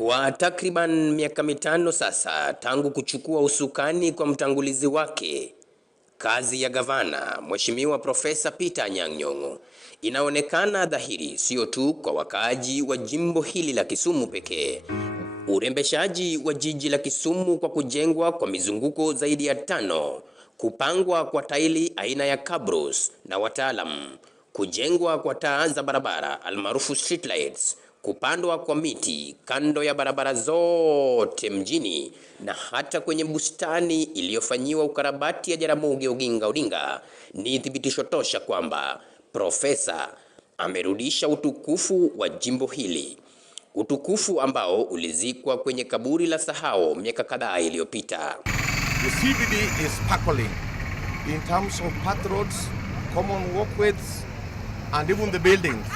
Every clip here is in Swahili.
Kwa takriban miaka mitano sasa tangu kuchukua usukani kwa mtangulizi wake, kazi ya gavana Mheshimiwa Profesa Peter Nyong'o inaonekana dhahiri sio tu kwa wakaaji wa jimbo hili la Kisumu pekee. Urembeshaji wa jiji la Kisumu kwa kujengwa kwa mizunguko zaidi ya 5, kupangwa kwa taili aina ya cabros na wataalamu, kujengwa kwa taa za barabara almaarufu street lights, kupandwa kwa miti kando ya barabara zote mjini na hata kwenye bustani iliyofanyiwa ukarabati ya Jaramogi Oginga Odinga ni thibitisho tosha kwamba profesa amerudisha utukufu wa jimbo hili, utukufu ambao ulizikwa kwenye kaburi la sahau miaka kadhaa iliyopita. The CBD is sparkling in terms of path roads, common walkways and even the buildings.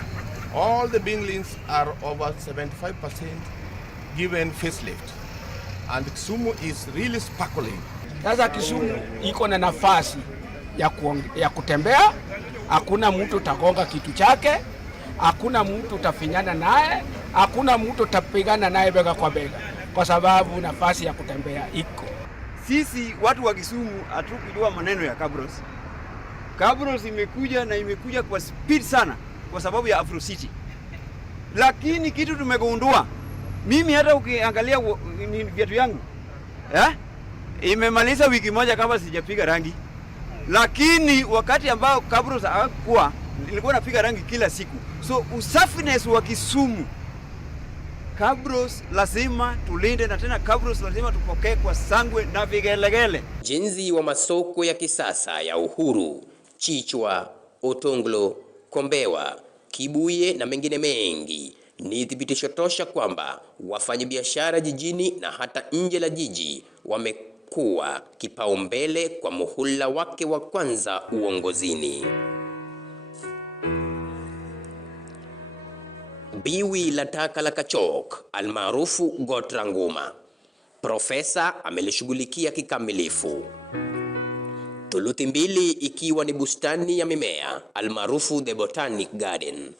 All the buildings are over 75% given facelift. And Kisumu is really sparkling. Sasa Kisumu iko na nafasi ya kutembea, hakuna mtu utagonga kitu chake, hakuna mtu utafinyana naye, hakuna mtu utapigana naye bega kwa bega, kwa sababu nafasi ya kutembea iko. Sisi watu wa Kisumu hatukujua maneno ya cabros. Cabros imekuja na imekuja kwa speed sana kwa sababu ya Afro City. Lakini kitu tumegundua, mimi hata ukiangalia viatu yangu imemaliza wiki moja kama sijapiga rangi. Lakini wakati ambao cabros hakuwa, nilikuwa napiga rangi kila siku. So usafiness wa Kisumu, cabros lazima tulinde, na tena cabros lazima tupokee kwa sangwe na vigelegele. Jenzi wa masoko ya kisasa ya Uhuru, Chichwa, Otonglo, Kombewa, Kibuye na mengine mengi ni thibitisho tosha kwamba wafanyabiashara jijini na hata nje la jiji wamekuwa kipaumbele kwa muhula wake wa kwanza uongozini. Biwi la taka la Kachok almaarufu Gotranguma, profesa amelishughulikia kikamilifu. Thuluthi mbili ikiwa ni bustani ya mimea almaarufu the Botanic Garden.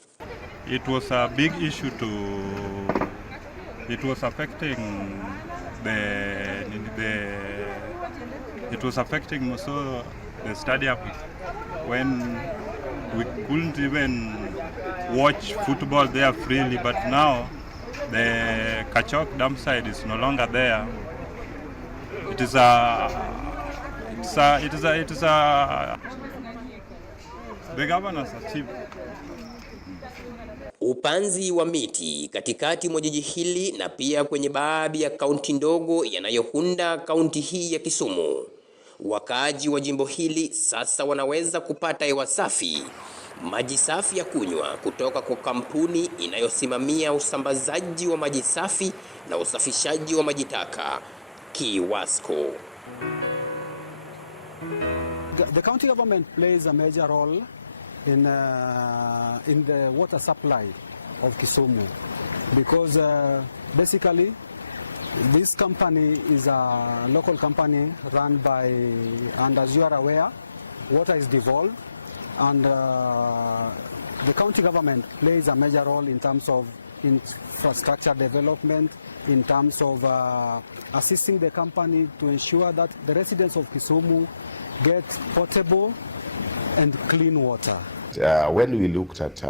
It was a big issue it was affecting also the stadium when we couldn't even watch football there freely, but now the Kachok dump site is no longer there. It is the governor's achievement. Upanzi wa miti katikati mwa jiji hili na pia kwenye baadhi ya kaunti ndogo yanayohunda kaunti hii ya Kisumu. Wakaaji wa jimbo hili sasa wanaweza kupata hewa safi, maji safi ya kunywa kutoka kwa kampuni inayosimamia usambazaji wa maji safi na usafishaji wa maji taka, Kiwasco. The county government plays a major role in the water supply of Kisumu because basically this company is a local company run by, and as you are aware, water is devolved, and the county government plays a major role in terms of infrastructure development, in terms of assisting the company to ensure that the residents of Kisumu get potable and clean water. When we looked at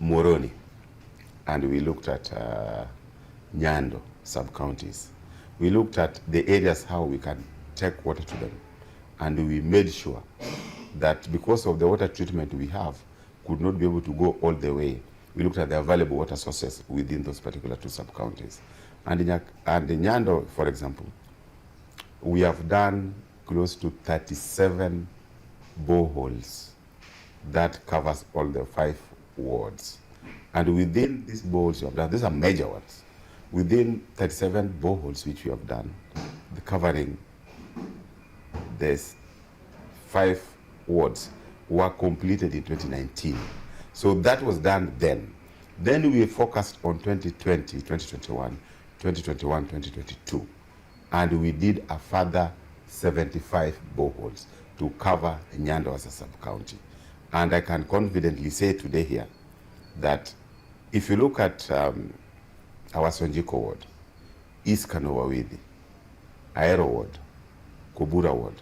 Moroni and we looked at Nyando sub-counties, we looked at the areas how we can take water to them, and we made sure that because of the water treatment we have could not be able to go all the way. We looked at the available water sources within those particular 2 sub-counties. And in Nyando, for example, we have done close to 37 boreholes that covers all the 5 wards. And within these boreholes we have done, these are major ones, within 37 boreholes which we have done, covering these 5 wards were completed in 2019. So that was done then. Then we focused on 2020, 2021, 2021, 2022. And we did a further 75 boreholes to cover Nyando as a sub-county. And I can confidently say today here that if you look at our Sonjiko ward, East Kanowawidi, Aero ward, Kobura ward,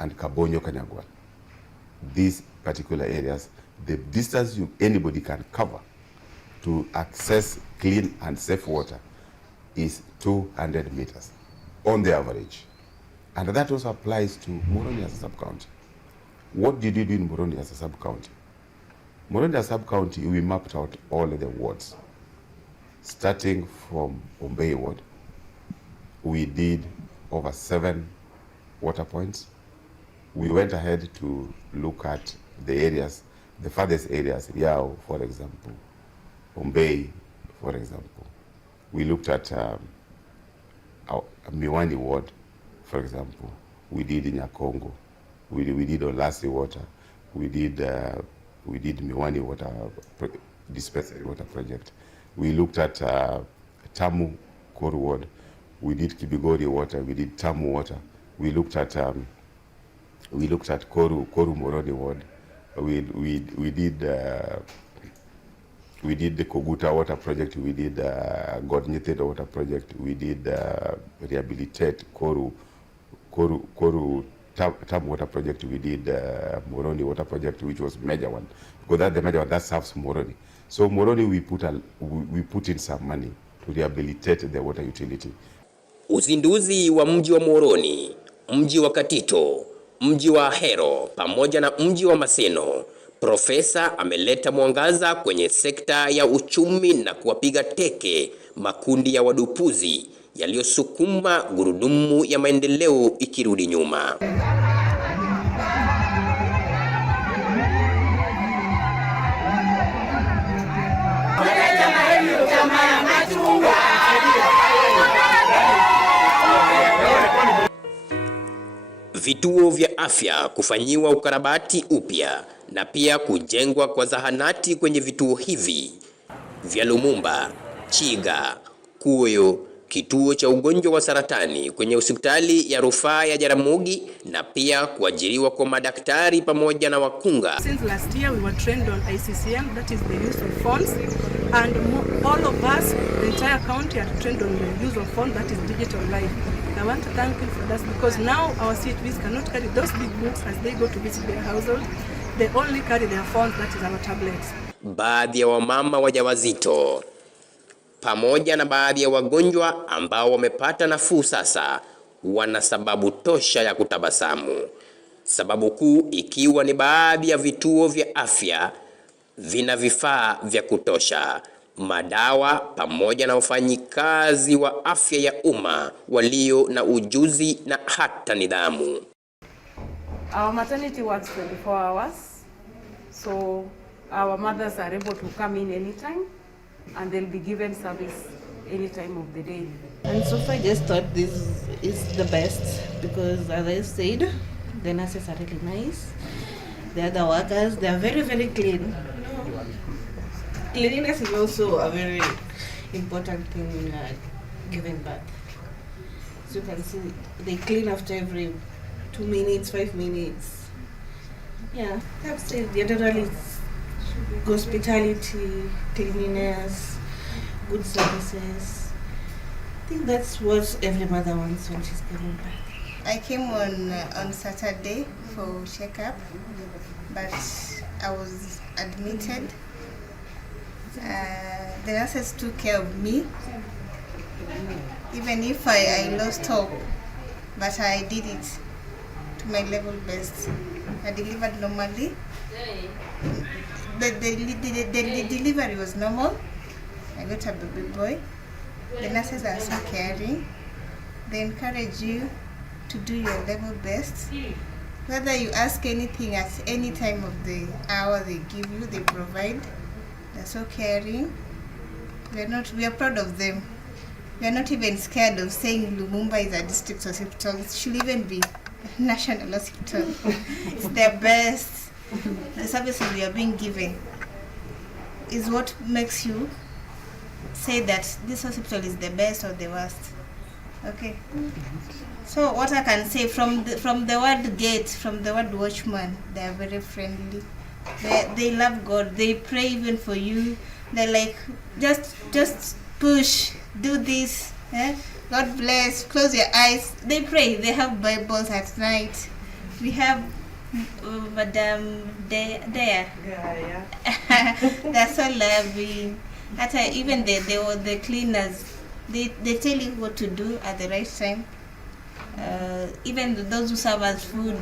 and Kabonyo Kanyagwal. These particular areas, the distance anybody can cover to access clean and safe water is 200 meters on the average. And that also applies to Moroni as a sub-county. What did you do in Moroni as a sub-county? Moroni as a sub-county, we mapped out all of the wards. Starting from Ombei ward, we did over 7 water points. We went ahead to look at the areas, the farthest areas, Yao, for example, Ombei, for example. We looked at our Miwani ward, for example. We did in Nyakongo. We did Olasi water. We did Miwani water, dispensary water project. We looked at Tamu Koru ward. We did Kibigori water. We did Tamu water. We looked at Koru Moroni ward. We did the Koguta water project. We did Godnyete water project. We did rehabilitate Koru Tam water project. We did Moroni water project, which was major one, because that's the major one that serves Moroni. So Moroni, we put in some money to rehabilitate the water utility. Uzinduzi wa mji wa Moroni, mji wa Katito, mji wa Ahero pamoja na mji wa Maseno, Profesa ameleta mwangaza kwenye sekta ya uchumi na kuwapiga teke makundi ya wadupuzi yaliyosukuma gurudumu ya maendeleo ikirudi nyuma. Vituo vya afya kufanyiwa ukarabati upya na pia kujengwa kwa zahanati kwenye vituo hivi vya Lumumba, Chiga, Kuyo, kituo cha ugonjwa wa saratani kwenye hospitali ya rufaa ya Jaramogi na pia kuajiriwa kwa madaktari pamoja na wakunga. Since last year we were trained on ICCM, that is the use of phones, and all of us, the entire county, are trained on the use of phone, that is digital life. I want to thank you for that, because now our CHVs cannot carry those big books as they go to visit their household. They only carry their phones, that is our tablets. Baadhi ya wamama wajawazito pamoja na baadhi ya wagonjwa ambao wamepata nafuu sasa wana sababu tosha ya kutabasamu. Sababu kuu ikiwa ni baadhi ya vituo vya afya vina vifaa vya kutosha, madawa pamoja na wafanyikazi wa afya ya umma walio na ujuzi na hata nidhamu. Our maternity works 24 hours, so our mothers are able to come in anytime and they'll be given service any time of the day. And so far I just thought this is the best because, as I said, the nurses are really nice. The other workers, they are very, very clean. Cleanliness is also a very important thing in giving birth. As you can see, they clean after every 2 minutes, 5 minutes. Yeah, that's it. Generally, hospitality, cleanliness, good services. I think that's what every mother wants when she's giving birth. I came on Saturday for checkup, but I was admitted. The nurses took care of me, even if I lost hope, but I did it to my level best. I delivered normally. The delivery was normal. I got a baby boy. The nurses are so caring. They encourage you to do your level best. Whether you ask anything at any time of the hour, they give you, they provide. They're so caring. We are proud of them. We are not even scared of saying Lumumba is a district hospital. It should even be a national hospital. It's the best. The services we are being given is what makes you say that this hospital is the best or the worst. Okay. So what I can say from the word gate, from the word watchman, they are very friendly. They love God. They pray even for you. They're like, just push, do this, God bless, close your eyes. They pray, they have Bibles at night. We have Madam there. They're so lovely. Even the cleaners, they tell you what to do at the right time. Even those who serve us food,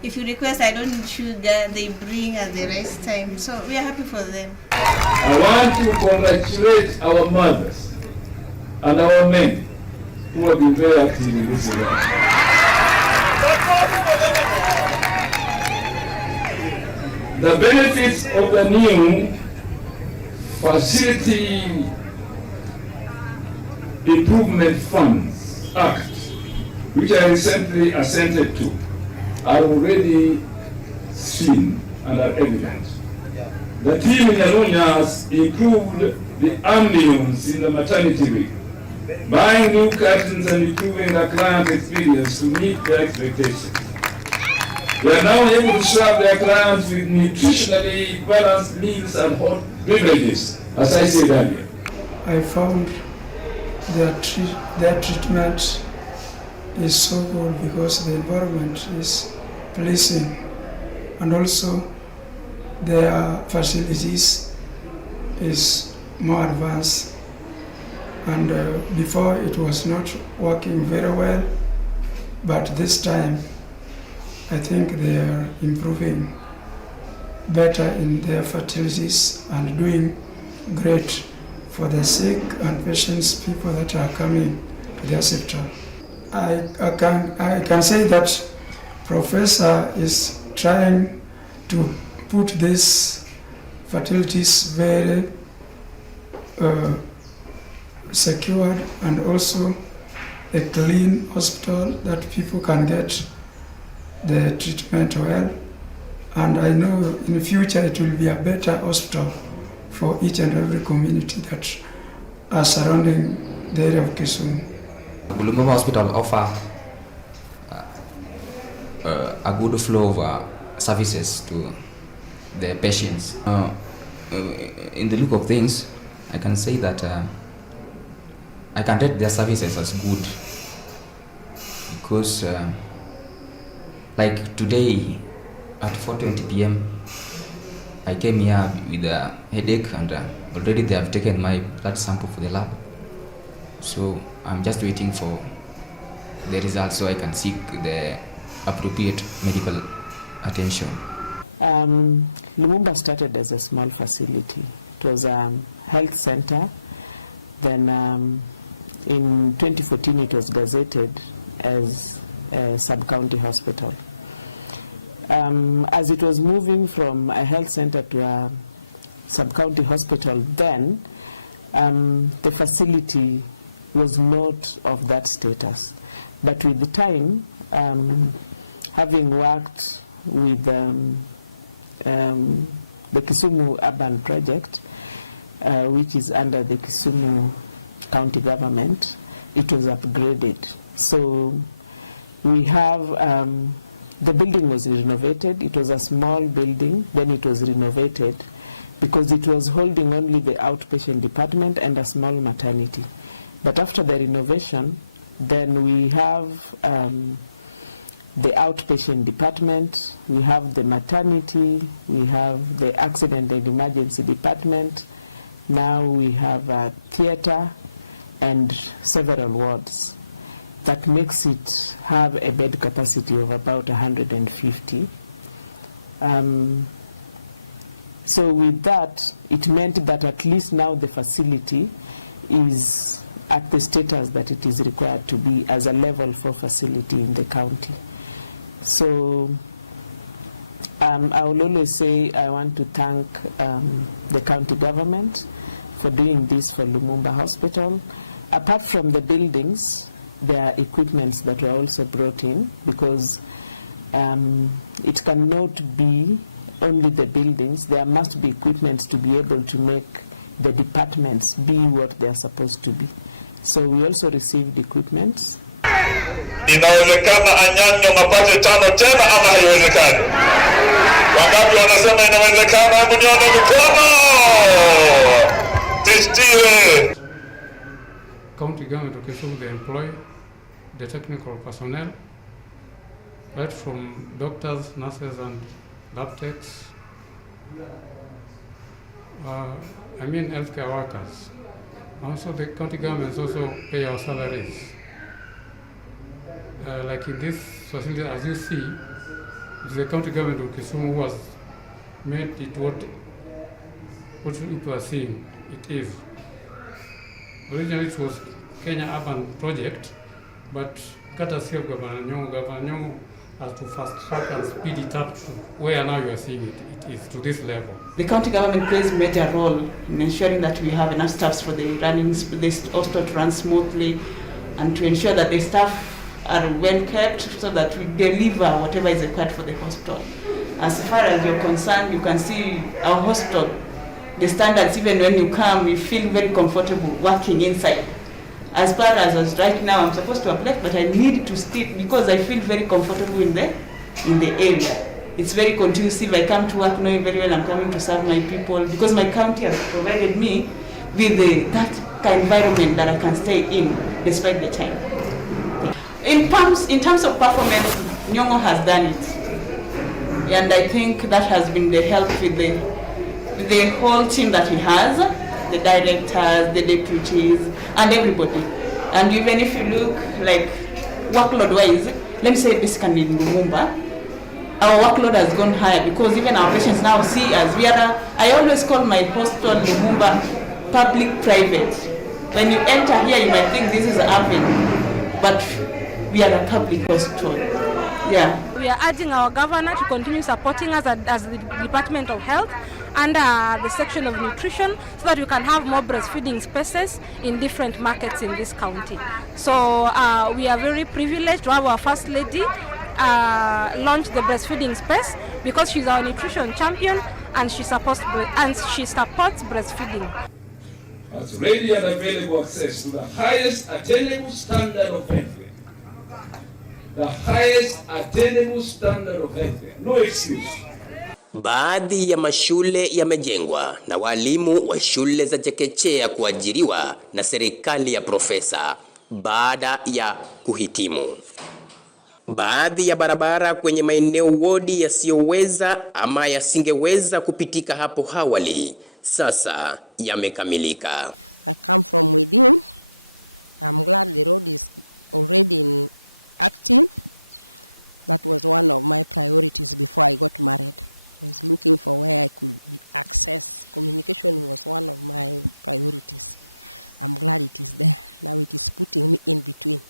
if you request I don't need sugar, they bring at the right time. So we are happy for them. I want to congratulate our mothers and our men who have been very active in this area. The benefits of the new Facility Improvement Funds Act, which I recently assented to, are already seen and are evident. The team in Nyarunya has improved the ambience in the maternity wing, buying new curtains and improving the client experience to meet their expectations. They are now able to serve their clients with nutritionally balanced meals and hot beverages, as I said earlier. I found their treatment is so good because the environment is pleasing, and also their facilities is more advanced, and before it was not working very well, but this time I think they are improving better in their facilities and doing great for the sick and patients, people that are coming to their sector. I can say that Professor is trying to put these facilities very secured, and also a clean hospital that people can get the treatment well. And I know in the future it will be a better hospital for each and every community that are surrounding the area of Kisumu. Lumumba Hospital offer a good flow of services to the patients. In the look of things, I can say that I can rate their services as good, because like today at 4:20 p.m. I came here with a headache, and already they have taken my blood sample for the lab. So I'm just waiting for the results so I can seek the appropriate medical attention. Lumumba started as a small facility. It was a health center. Then in 2014 it was gazetted as a sub-county hospital. As it was moving from a health center to a sub-county hospital, then the facility was not of that status. But with the time, having worked with the Kisumu Urban Project, which is under the Kisumu County Government, it was upgraded. So we have, the building was renovated. It was a small building, then it was renovated because it was holding only the outpatient department and a small maternity. But after the renovation, then we have the outpatient department, we have the maternity, we have the accident and emergency department. Now we have a theater and several wards. That makes it have a bed capacity of about 150. So with that, it meant that at least now the facility is at the status that it is required to be as a level 4 facility in the county. So I will always say I want to thank the county government for doing this for Lumumba Hospital. Apart from the buildings, there are equipments that were also brought in, because it cannot be only the buildings. There must be equipments to be able to make the departments be what they are supposed to be. So we also received equipments. Inawezekana Anyang'o mapate 5 tena ama haiwezekani? Wangapi wanasema inawezekana? Hebu nione mikono. Tishtiwe. county government of Kisumu, they employ the technical personnel, right from doctors, nurses, and lab techs. Healthcare workers. Also, the county governments also pay our salaries. Like in this facility, as you see, it's the county government of Kisumu who has made it what people are seeing it is. Originally, it was Kenya Urban Project, but courtesy of Governor Nyong'o has to fast track and speed it up to where now you are seeing it is to this level. The county government plays a major role in ensuring that we have enough staffs for the hospital to run smoothly, and to ensure that the staff are well kept so that we deliver whatever is required for the hospital. As far as you're concerned, you can see our hospital, the standards, even when you come, you feel very comfortable working inside. As far as right now, I'm supposed to apply, but I need to stay because I feel very comfortable in the area. It's very conducive. I come to work knowing very well I'm coming to serve my people because my county has provided me with that kind of environment that I can stay in despite the time. In terms of performance, Nyong'o has done it, and I think that has been the help with the whole team that he has, the directors, the deputies, and everybody. And even if you look like workload-wise, let me say basically in Lumumba, our workload has gone higher because even our patients now see us. I always call my hospital Lumumba public-private. When you enter here, you might think this is urban, but we are a public hospital. Yeah. We are urging our governor to continue supporting us as the Department of Health under the section of nutrition so that we can have more breastfeeding spaces in different markets in this county. So we are very privileged to have our First Lady launch the breastfeeding space because she's our nutrition champion and she supports breastfeeding. Has ready and available access to the highest attainable standard of healthcare. The highest attainable standard of healthcare. No excuse. Baadhi ya mashule yamejengwa na walimu wa shule za chekechea kuajiriwa na serikali ya profesa baada ya kuhitimu. Baadhi ya barabara kwenye maeneo wodi yasiyoweza ama yasingeweza kupitika hapo awali sasa yamekamilika. I come from within. I'm glad the road is already active. That was one of my priorities before I got married. I was looking for where I could access. Communication was one of my priorities. I'm glad it is there. Now it is putting me in between.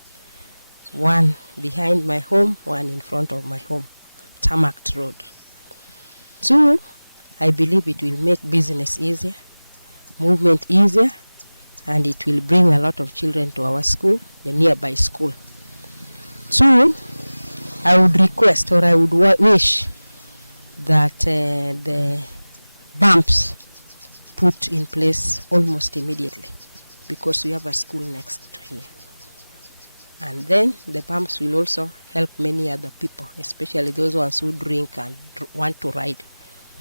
One behind my home, one in front of my home. Tarmac road. 2, I believe it will make business easier, movement easier, and it will bring a lot of children to our school, the nearby school. 2, I would request or I would wish that the bumps put in place almost immediately because we have a school next to here. And then the bumps will also help many other people, especially those ones who drink and want to ride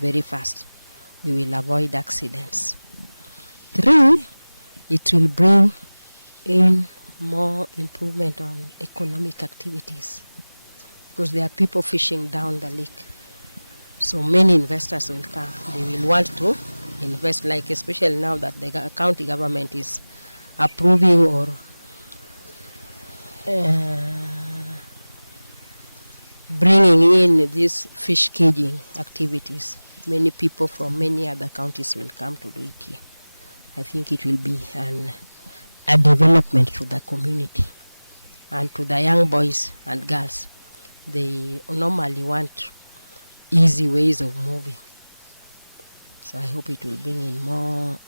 very fast. We will avoid accidents. 3, it will bring in more improvement on economic activities because there are people fishing down the lake. So many investors will come. They will want to invest, like especially now that the county government is approving or bringing in these fish caging activities. Many people from many other counties will come to do it here. I think it will be a development to the community and to the young boys and girls. They normally want easy ways of moving. So I hope it will bring in more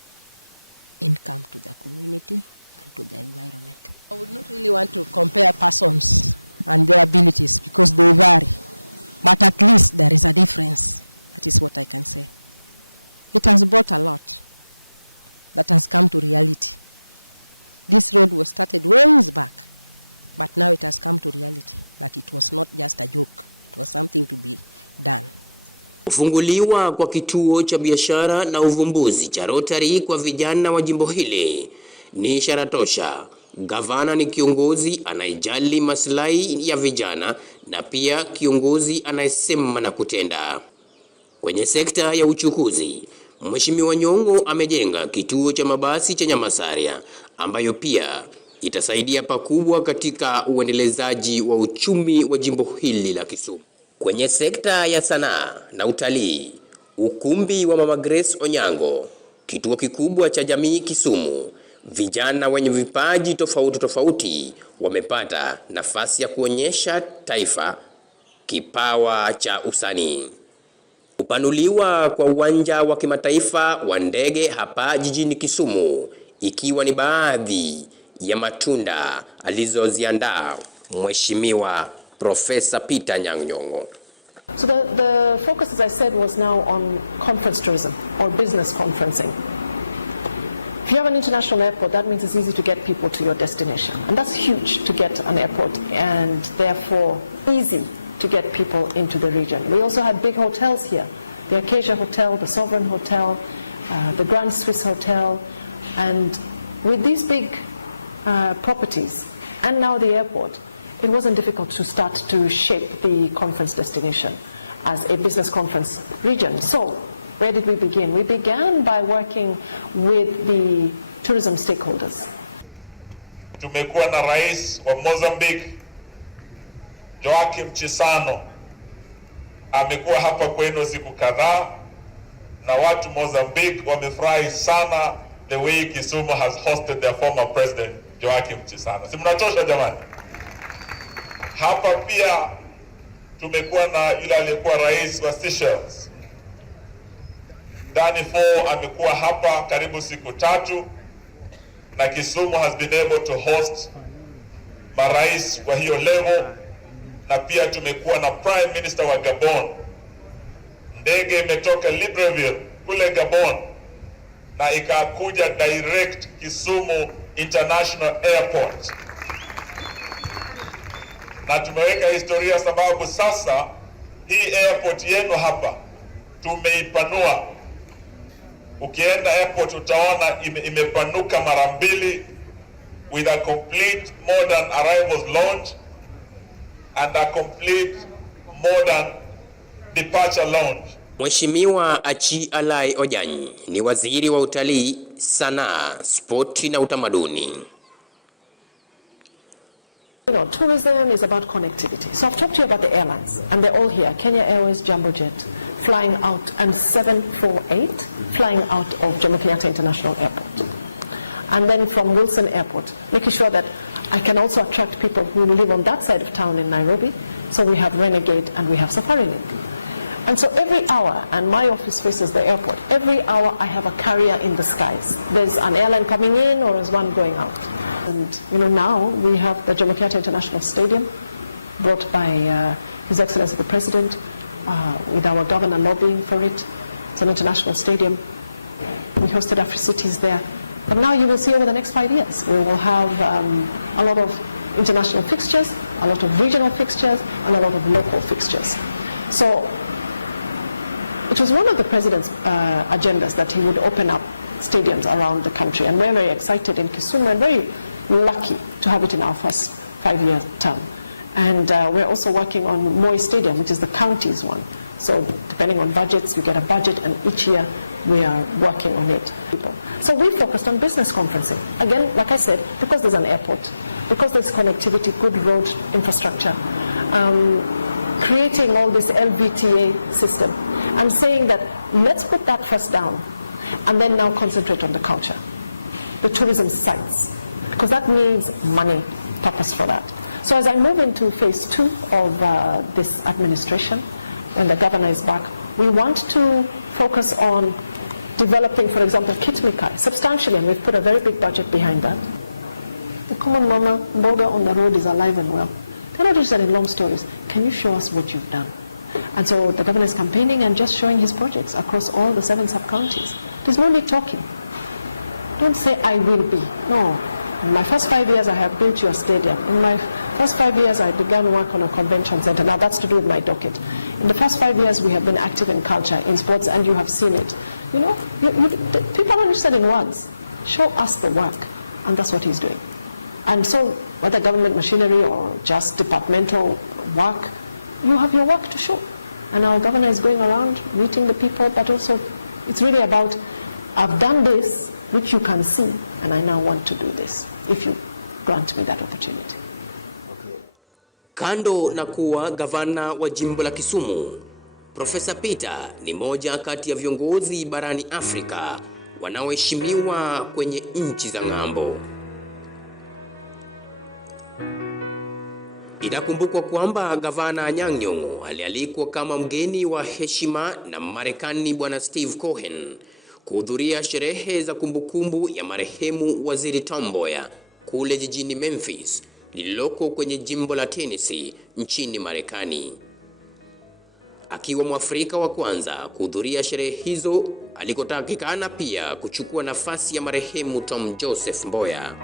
income to the community and to the environment. I would not really want to compare persons and their abilities because they vary. But at least there is a difference. That is what I can say. It has brought a lot that has come to reality. This road was started ways back, but now it has come to reality that it was not just a joke. It was something to be done. Kufunguliwa kwa kituo cha biashara na uvumbuzi cha Rotary kwa vijana wa jimbo hili ni ishara tosha gavana ni kiongozi anayejali maslahi ya vijana na pia kiongozi anayesema na kutenda. Kwenye sekta ya uchukuzi, Mheshimiwa Nyong'o amejenga kituo cha mabasi cha Nyamasaria ambayo pia itasaidia pakubwa katika uendelezaji wa uchumi wa jimbo hili la Kisumu. Kwenye sekta ya sanaa na utalii, ukumbi wa Mama Grace Onyango, kituo kikubwa cha jamii Kisumu, vijana wenye vipaji tofauti wamepata nafasi ya kuonyesha taifa kipawa cha usanii. Kupanuliwa kwa uwanja wa kimataifa wa ndege hapa jijini Kisumu ikiwa ni baadhi ya matunda alizoziandaa Mheshimiwa Profesa Peter Nyong'o. So the focus, as I said, was now on conference tourism or business conferencing. If you have an international airport, that means it's easy to get people to your destination. And that's huge, to get an airport, and therefore easy to get people into the region. We also had big hotels here. The Acacia Hotel, the Sovereign Hotel, the Grand Swiss Hotel. And with these big properties, and now the airport, it wasn't difficult to start to shape the conference destination as a business conference region. So, where did we begin? We began by working with the tourism stakeholders. Tumekuwa na rais wa Mozambique, Joaquim Chissano, amekuwa hapa kwenu siku kadhaa, na watu Mozambique wamefurahi sana the way Kisumu has hosted their former president Joaquim Chissano. Si mnatosha jamani? Hapa pia tumekuwa na yule aliyekuwa rais wa Seychelles, Danny Fo, amekuwa hapa karibu siku 3, na Kisumu has been able to host marais wa hiyo level. Na pia tumekuwa na Prime Minister wa Gabon. Ndege imetoka Libreville kule Gabon na ikakuja direct Kisumu International Airport. Na tumeweka historia sababu sasa hii airport yenu hapa tumeipanua. Ukienda airport utaona imepanuka mara 2 with a complete modern arrivals lounge and a complete modern departure lounge. Mheshimiwa Achi Alai Ojanyi ni waziri wa utalii, sanaa, spoti na utamaduni. You know, tourism is about connectivity. So I've talked to you about the airlines, and they're all here. Kenya Airways, Jumbo Jet, flying out, and 748 flying out of Jomo Kenyatta International Airport. And then from Wilson Airport, making sure that I can also attract people who live on that side of town in Nairobi. So we have Renegade and we have Safari Link. And so every hour, and my office faces the airport, every hour I have a carrier in the skies. There's an airline coming in or there's one going out. And you know, now we have the Jomo Kenyatta International Stadium, brought by His Excellency the President, with our governor lobbying for it. It's an international stadium. We hosted Afri-Cities there. But now you will see over the next 5 years, we will have a lot of international fixtures, a lot of regional fixtures, and a lot of local fixtures. So it was one of the President's agendas that he would open up stadiums around the country. And we're very excited in Kisumu and very lucky to have it in our first 5-year term. And we're also working on Moi Stadium, which is the county's one. So depending on budgets, you get a budget, and each year we are working on it. So we focused on business conferencing. Again, like I said, because there's an airport, because there's connectivity, good road infrastructure, creating all this LVTA system, and saying that let's put that first down and then now concentrate on the culture, the tourism sites, because that needs money, purpose for that. So as I move into phase 2 of this administration, when the governor is back, we want to focus on developing, for example, Kitmikai substantially, and we've put a very big budget behind that. The common mama, Mboga on the road, is alive and well. They're not interested in long stories. Can you show us what you've done? And so the governor is campaigning and just showing his projects across all the 7 sub-counties. There's no need talking. Don't say, I will be. No. In my first 5 years, I have built your stadium. In my first 5 years, I began work on a convention center. Now that's to do with my docket. In the first 5 years, we have been active in culture, in sports, and you have seen it. You know, people are not interested in words. Show us the work, and that's what he's doing. And so, whether government machinery or just departmental work, you have your work to show. And our governor is going around meeting the people, but also it's really about, I've done this, which you can see, and I now want to do this, if you grant me that opportunity. Kando na kuwa gavana wa jimbo la Kisumu, Profesa Peter ni moja kati ya viongozi barani Afrika wanaoheshimiwa kwenye nchi za ng'ambo. Inakumbukwa kwamba gavana Nyong'o alialikwa kama mgeni wa heshima na Marekani Bwana Steve Cohen kuhudhuria sherehe za kumbukumbu ya marehemu Waziri Tom Mboya kule jijini Memphis, lililoko kwenye jimbo la Tennessee nchini Marekani. Akiwa Mwafrika wa kwanza kuhudhuria sherehe hizo, alikotakikana pia kuchukua nafasi ya marehemu Tom Joseph Mboya.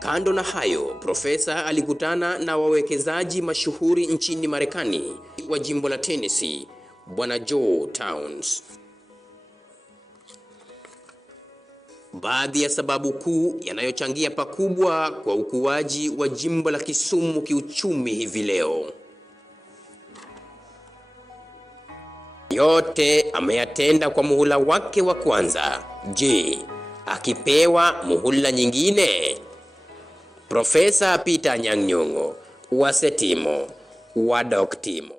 Kando na hayo, profesa alikutana na wawekezaji mashuhuri nchini Marekani wa jimbo la Tennessee, Bwana Joe Towns. Baadhi ya sababu kuu yanayochangia pakubwa kwa ukuaji wa jimbo la Kisumu kiuchumi hivi leo. Yote ameyatenda kwa muhula wake wa kwanza. Je, akipewa muhula nyingine? Profesa Peter Nyong'o wa Setimo wa Doktimo.